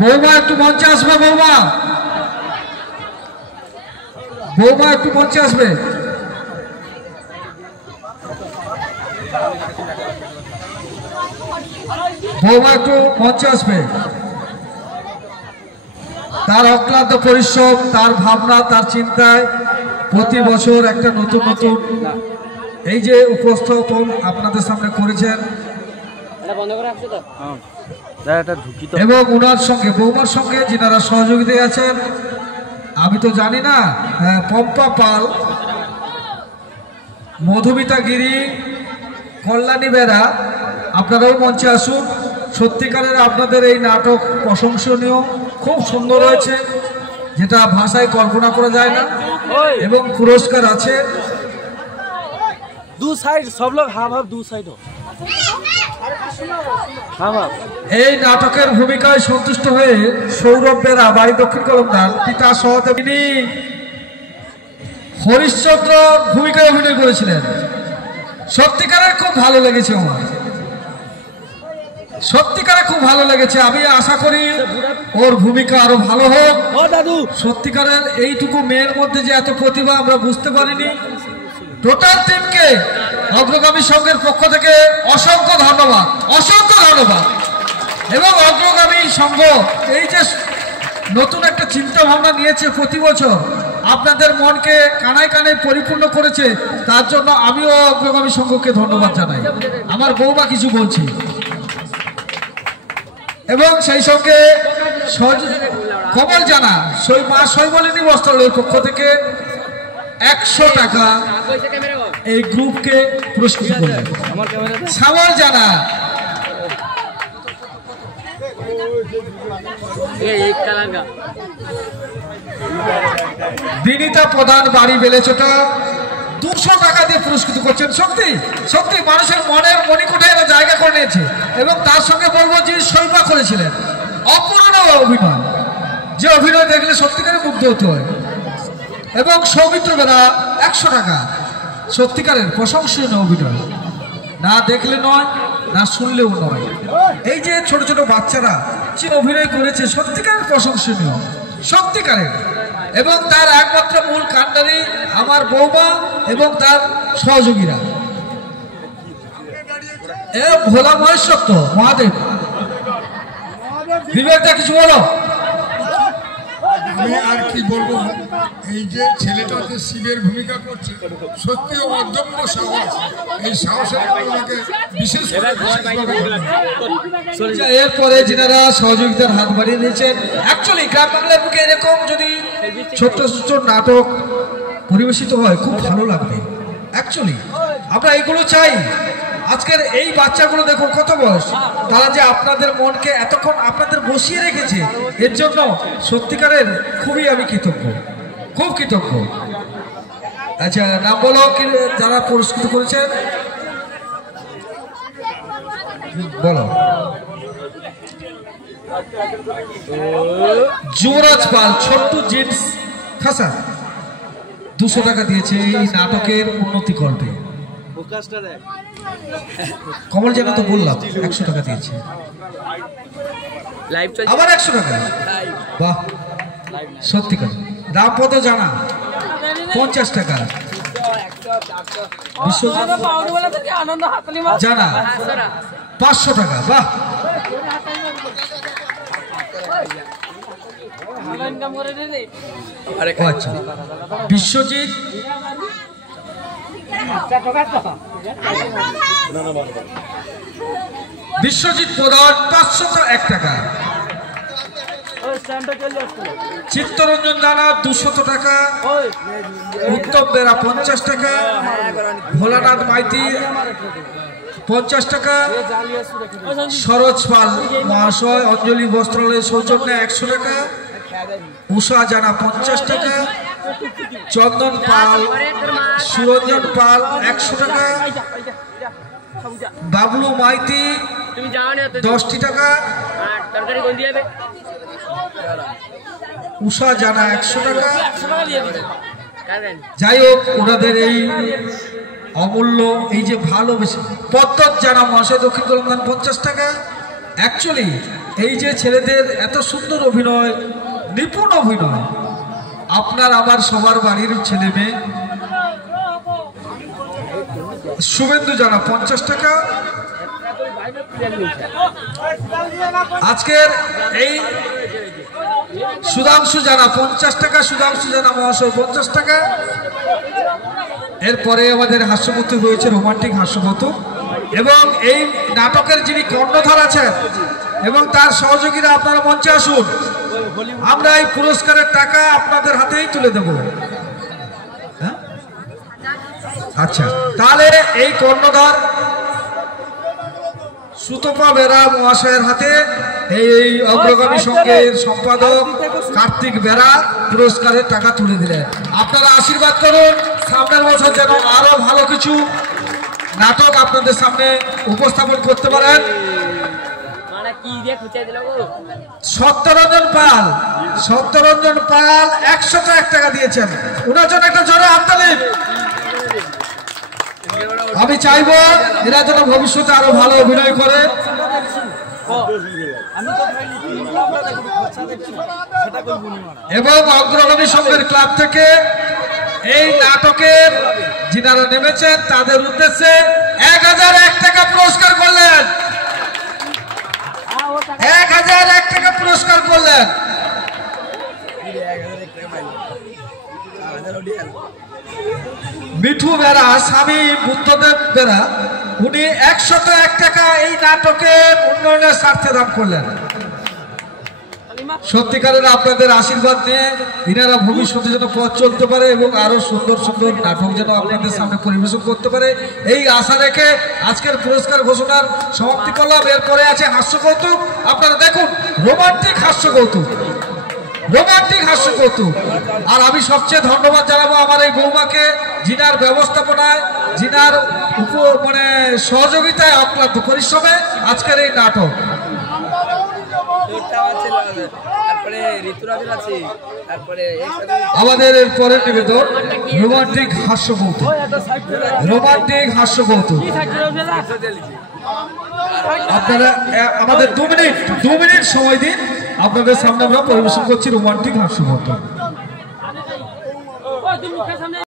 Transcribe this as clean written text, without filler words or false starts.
বৌমা একটু মঞ্চে আসবে, বৌমা একটু মঞ্চে আসবে। বৌমা একটু মঞ্চে আসবে। তার অক্লান্ত পরিশ্রম, তার ভাবনা, তার চিন্তায় প্রতি বছর একটা নতুন নতুন এই যে উপস্থাপন আপনাদের সামনে করেছেন এবং উনার সঙ্গে বৌমার সঙ্গে যিনারা সহযোগিতায় আছেন আমি তো জানি না, পম্পা পাল, মধুমিতা গিরি, কল্যাণী বেরা, আপনারাও মঞ্চে আসুন। সত্যিকারের আপনাদের এই নাটক প্রশংসনীয়, খুব সুন্দর হয়েছে, যেটা ভাষায় কল্পনা করা যায় না এবং পুরস্কার আছে। দু সাইড সব লোক হাফ হাফ দু সাইড এই নাটকের ভূমিকায় সন্তুষ্ট হয়ে সৌরভ বেরা, বাড়ি দক্ষিণ কলমদার, পিতা সহ তিনি হরিশ্চন্দ্র ভূমিকায় অভিনয় করেছিলেন। সত্যিকারের খুব ভালো লেগেছে আমার, সত্যিকারে খুব ভালো লেগেছে। আমি আশা করি ওর ভূমিকা আরো ভালো হোক। সত্যিকারের এইটুকু মেয়ের মধ্যে যে এত প্রতিভা আমরা বুঝতে পারিনি। টোটাল টিমকে অগ্রগামী সংঘের পক্ষ থেকে অসংখ্য ধন্যবাদ, অসংখ্য ধন্যবাদ। এবং অগ্রগামী সংঘ এই যে নতুন একটা চিন্তা ভাবনা নিয়েছে, প্রতি বছর আপনাদের মনকে কানায় কানায় পরিপূর্ণ করেছে, তার জন্য আমিও অগ্রগামী সংঘকে ধন্যবাদ জানাই। আমার বৌমা কিছু বলছি এবং সেই সঙ্গে কমল জানা মা শৈবলিনী বস্ত্রালয়ের পক্ষ থেকে 100 টাকা এই গ্রুপকে পুরস্কৃত করলেন। শ্যামল জানা, বিনীতা প্রধান, বাড়ি বেলেচোটা, 200 টাকা দিয়ে পুরস্কৃত করছেন। সত্যি সত্যি মানুষের মনের মণিকোঠে এরা জায়গা করে নিয়েছে। এবং তার সঙ্গে বলবো যে শৈবা করেছিলেন অপূর্ণ অভিনয়, যে অভিনয় দেখলে সত্যিকারে মুগ্ধ হতে হয়। এবং সৌমিত্র বেলা 100 টাকা, সত্যিকারের প্রশংসনীয় অভিনয়, না দেখলে নয়, না শুনলেও নয়। এই যে ছোট ছোট বাচ্চারা যে অভিনয় করেছে সত্যিকারের প্রশংসনীয়, সত্যিকারের। এবং তার একমাত্র মূল কাণ্ডারি আমার বৌমা এবং তার সহযোগীরা। ভোলা মহেশ্বর তো মহাদেব, বিবেকটা কিছু বলো। আমি আর কি বলবো, এই যে ছেলেটা যে শিবের ভূমিকা করছে সত্যি অদম্য সাহস। এই সাহসের ওনাকে বিশেষ করে এরপরে যিনারা সহযোগিতার হাত বাড়িয়ে দিয়েছেন। অ্যাকচুয়ালি গ্রাম বাংলার বুকে এরকম যদি ছোট্ট ছোট্ট নাটক পরিবেশিত হয় খুব ভালো লাগবে। অ্যাকচুয়ালি আমরা এগুলো চাই। আজকের এই বাচ্চাগুলো দেখুন কত বয়স, তারা যে আপনাদের মনকে এতক্ষণ আপনাদের বসিয়ে রেখেছে, এর জন্য সত্যিকারের খুবই আমি কৃতজ্ঞ, খুব কৃতজ্ঞ। আচ্ছা, নাম বলো যারা পুরস্কৃত করেছেন, বলো। যুবরাজ পাল, ছোট্ট জিন্স খাসা, 200 টাকা দিয়েছে এই নাটকের উন্নতি করবে। কমল জানা তো বললাম 100 টাকা দিয়েছে, আবার 100 টাকা, বাহ সত্যিকার। রামপদ জানা 50 টাকা, জানা 500 টাকা, বাহ। আচ্ছা, বিশ্বজিৎ প্রধান 501 টাকা, চিত্তরঞ্জন দানা 200 টাকা, উত্তম বেরা 50 টাকা, ভোলানাথ মাইতি 50 টাকা, সরোজ পাল মহাশয় অঞ্জলি বস্ত্রালয় সৌজন্যে 100 টাকা, উষা জানা 50 টাকা, চন্দন পাল, সুরঞ্জন পাল 100 টাকা, বাবলু মাইতি 10 টাকা, উষা জানা 100 টাকা। যাই হোক, ওনাদের এই অমূল্য এই যে ভালোবেসে পদ্মত জানা মহাশয় দক্ষিণ কলমদান 50 টাকা, অ্যাকচুয়ালি এই যে ছেলেদের এত সুন্দর অভিনয়, নিপুণ অভিনয়, আপনার আমার সবার বাড়ির ছেলে মেয়ে। শুভেন্দু জানা 50 টাকা। আজকের এই সুধাংশু জানা 50 টাকা, সুধাংশু জানা মহাশয় 50 টাকা। এরপরে আমাদের হাস্যকৌতুক রয়েছে, রোমান্টিক হাস্যকৌতুক, এবং এই নাটকের যিনি কর্ণধার আছেন এবং তার সহযোগীরা আপনারা মঞ্চে আসুন। আমরা এই পুরস্কারের টাকা আপনাদের হাতেই তুলে দেব। আচ্ছা, তাহলে এই কর্ণধার সুতপা বেরা মহাশয়ের হাতে এই অগ্রগামী সংঘের সম্পাদক কার্তিক বেরা পুরস্কারের টাকা তুলে দিলেন। আপনারা আশীর্বাদ করুন, সামনের বছর যেন আরো ভালো কিছু নাটক আপনাদের সামনে উপস্থাপন করতে পারেন। সত্যরঞ্জন পাল 101 টাকা দিয়েছেন, ওনার জন্য একটা জোরে হাততালি। আমি চাইবো এরা যেন ভবিষ্যতে আরো ভালো অভিনয় করে। এবং অগ্রগামী সংঘের ক্লাব থেকে এই নাটকের যিনারা নেমেছেন তাদের উদ্দেশ্যে 1001 টাকা পুরস্কার করলেন। 1001 টাকা পুরস্কার করলেন। মিঠু বেরা, স্বামী বুদ্ধদেব বেরা, উনি 101 টাকা এই নাটকের উন্নয়নের স্বার্থে দান করলেন। সত্যিকারের আপনাদের আশীর্বাদ নিয়ে ইনারা ভবিষ্যতে যেন পথ চলতে পারে এবং আরো সুন্দর সুন্দর নাটক যেন আপনাদের সামনে পরিবেশন করতে পারে, এই আশা রেখে আজকের পুরস্কার ঘোষণার সমাপ্তি করলাম। এরপরে আছে হাস্যকৌতুক। আপনারা দেখুন, রোমান্টিক হাস্যকৌতুক, রোমান্টিক হাস্যকৌতুক। আর আমি সবচেয়ে ধন্যবাদ জানাবো আমার এই বৌমাকে, যিনার ব্যবস্থাপনায়, যিনার সহযোগিতায়, অক্লান্ত পরিশ্রমে আজকের এই নাটক। আমাদের এরপরে নিবেদন রোমান্টিক হাস্যকৌতুক, রোমান্টিক হাস্যকৌতুক। আপনারা আমাদের 2 মিনিট সময় দিন, আপনাদের সামনে আমরা পরিবেশন করছি রোমান্টিক হাস্যকৌতুক।